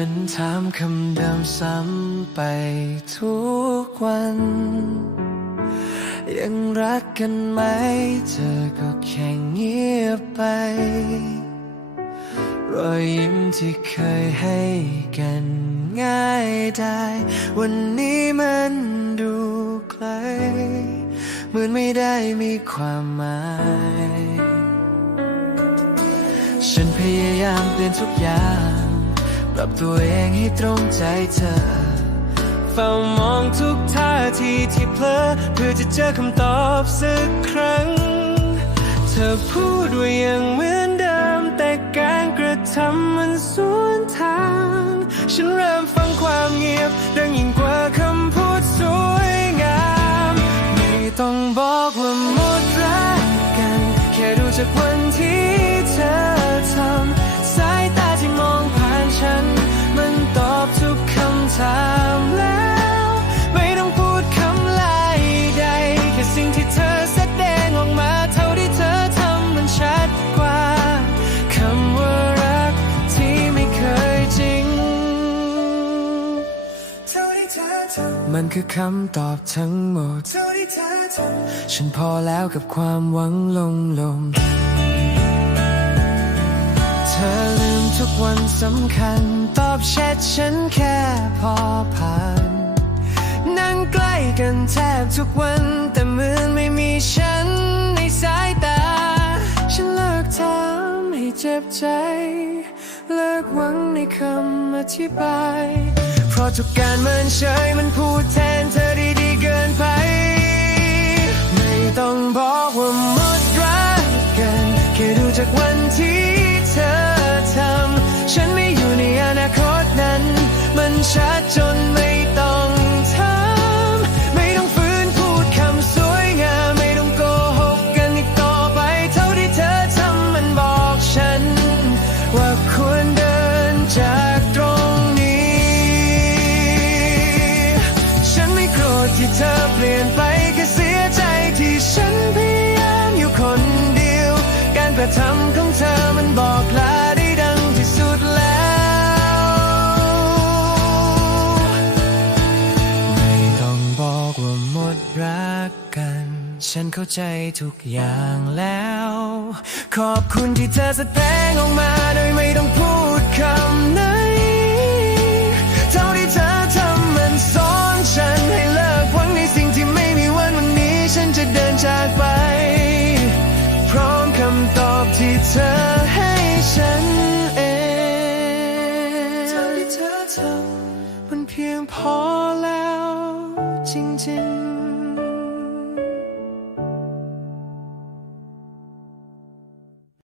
ฉันถามคำเดิมซ้ำไปทุกวัน ยังรักกันไหม เธอก็แค่เงียบไป รอยยิ้มที่เคยให้กันง่ายได้ วันนี้มันดูไกล เหมือนไม่ได้มีความหมายฉันพยายามเปลี่ยนทุกอย่าง ปรับตัวเองให้ตรงใจเธอ เฝ้ามองทุกท่าทีที่เพลอเพื่อจะเจอคำตอบสักครั้ง เธอพูดว่ายังเหมือนเดิม แต่การกระทำมันสวนทาง ฉันเริ่มฟังความเงียบ ดังยิ่งกว่าคำพูดสวยงาม ไม่ต้องบอกว่าหมดรักกัน แค่ดูจากวัน มันคือคำตอบทั้งหมดเธอทฉันพอแล้วกับความหวังลงลม เธอลืมทุกวันสำคัญ ตอบแชทฉันแค่พอผ่าน นั่งใกล้กันแทบทุกวัน แต่เหมือนไม่มีฉันในสายตา ฉันเลิกถามให้เจ็บใจ เลิกหวังในคำอธิบาย ราะทุกการมันเฉยมันพูดแทนเธอได้ดีเกินไป ไม่ต้องบอกว่าหมดรักกัน แค่ดูจากวันที่ กกัน ฉันเข้าใจทุกอย่างแล้ว ขอบคุณที่เธอแสดงออกมาโดยไม่ต้องพูดคำไหนเท่าที่เธอทำมันสอนฉันให้เลิกหวังในสิ่งที่ไม่มีวันวันนี้ ฉันจะเดินจากไป พร้อมคำตอบที่เธอให้ฉันเองเท่าที่เธอทำมันเพียงพอแล้ว จริงๆ